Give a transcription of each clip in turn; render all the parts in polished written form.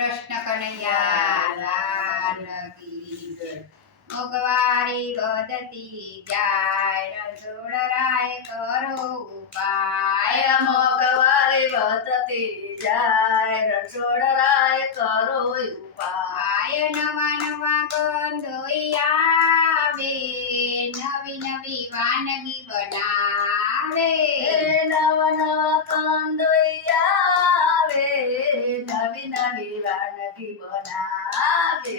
કૃષ્ણ કનૈયા લાલ કી જય. મોગવારી વધતી જાય રણછોડરાય કરો ઉપાય. મોગવારી વધતી જાય રણછોડરાય કરો ઉપાય. નવા નવા ગંધોઈ આવે નવી નવી વાનગી બનાવે. નવા નવા કંદોઈ આવે નવી નવી વાનગી બનાવે.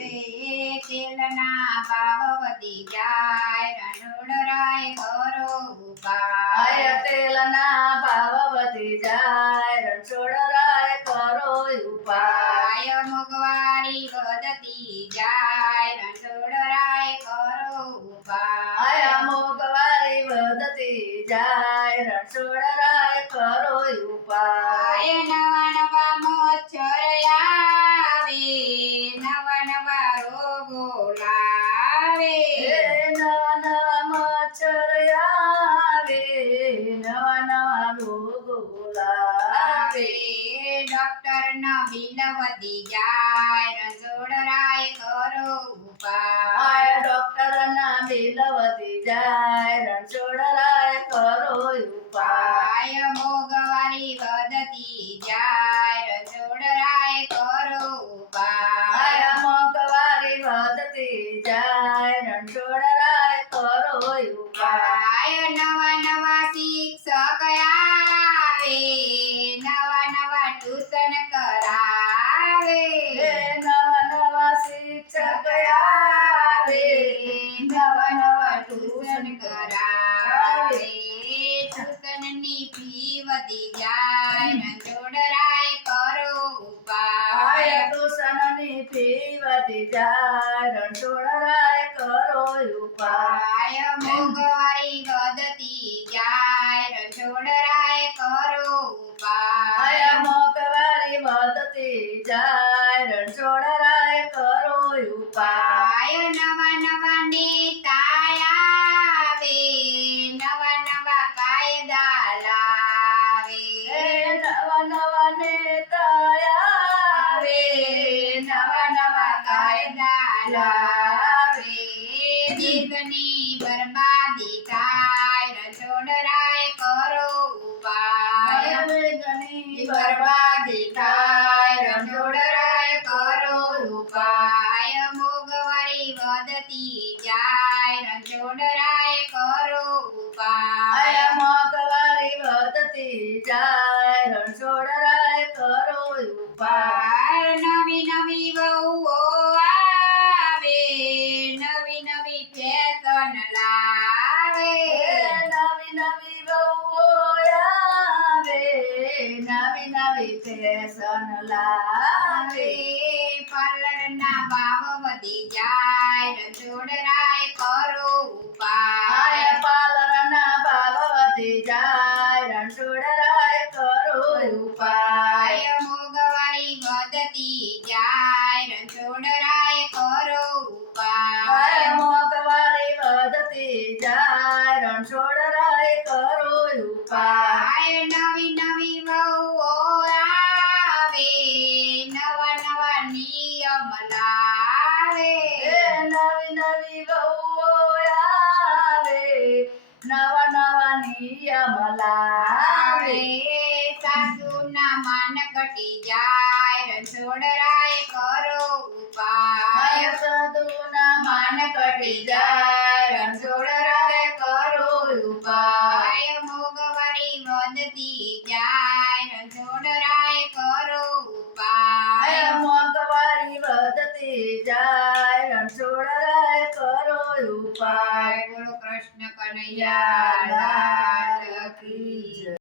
તેલના ભાવ વધી જાય રણછોડરાય કરો ઉપાય. તેલના ભાવ વધી જાય રણછોડરાય કરો ઉપાય. મોંઘવારી વધતી જાય રણછોડરાય કરો ઉપાય. મોંઘવારી વધતી જાય રણછોડરાય કરો ઉપાય. નવા નવા મચ્છર આવે નવા નવા રોગો લાવે. નવા નવા મચ્છર આવે નવા નવા રોગો લાવે. ડોક્ટરના બિલ વધી જાય રણછોડરાય કરો ઉપાય. ડોક્ટરના બિલ વધી જાય રણછોડરાય કરો ઉપાય. મોંઘવારી વધતી જાય રણછોડરાય કરો ઉપાય. મોંઘવારી વધતી જાય રણછોડરાય કરો ઉપાય. નવા નવા શિક્ષક આવે નવા નવા ટ્યુશન કરાવે. નવા નવા શિક્ષક આવે નવા નવા ટ્યુશન કરાવે. ટ્યુશનની ફી વધી જાય રણછોડરાય કરો ઉપાય. ટ્યુશનની ફી વધી જાય રણછોડરાય કરો ઉપાય. મોંઘવારી વધતી જાય રણછોડરાય કરો ઉપાય. મોંઘવારી વધતી જાય રણછોડરાય કરો ઉપાય. નવા નવા નેતા આવે નવા નવા કાયદા લાવે. નવા નવા નેતા આવે નવા નવા કાયદા લાવે. દેશની બરબાદી થાય રણછોડરાય કરો ઉપાય. ઘણી બરબાદી થાય રણછોડરાય કરો ઉપાય. મોંઘવારી વધતી જાય રણછોડરાય કરો ઉપાય. મોંઘવારી વધતી જાય રણછોડરાય કરો ઉપાય. નવી નવી વહુઓ આવે નવી નવી ફેશન લાવે. નવી નવી વહુઓ આવે નવી નવી ફેશન લાવે. પાર્લરના ભાવ વધી જાય રણછોડરાય કરો ઉપાય. પાર્લરના ભાવ વધી જાય રણછોડરાય કરો ઉપાય. મોંઘવારી વધતી જાય રણછોડરાય કરો ઉપાય. મોંઘવારી વધતી જાય રણછોડરાય કરો ઉપાય. નવી નવી વહુઓ આવે નવા નવા નિયમ લાવે. નવી નવી વહુઓ આવે નવા નવા નિયમ લાવે. સાસુના માન ઘટી જાય રણછોડરાય કરો ઉપાય. સાધુના માન ઘટી જાય રણછોડરાય કરો ઉપાય. મોંઘવારી વધતી જાય રણછોડરાય કરો ઉપાય. મોંઘવારી વધતી જાય રણછોડરાય કરો ઉપાય. બોલો કૃષ્ણ કનૈયા લાલ કી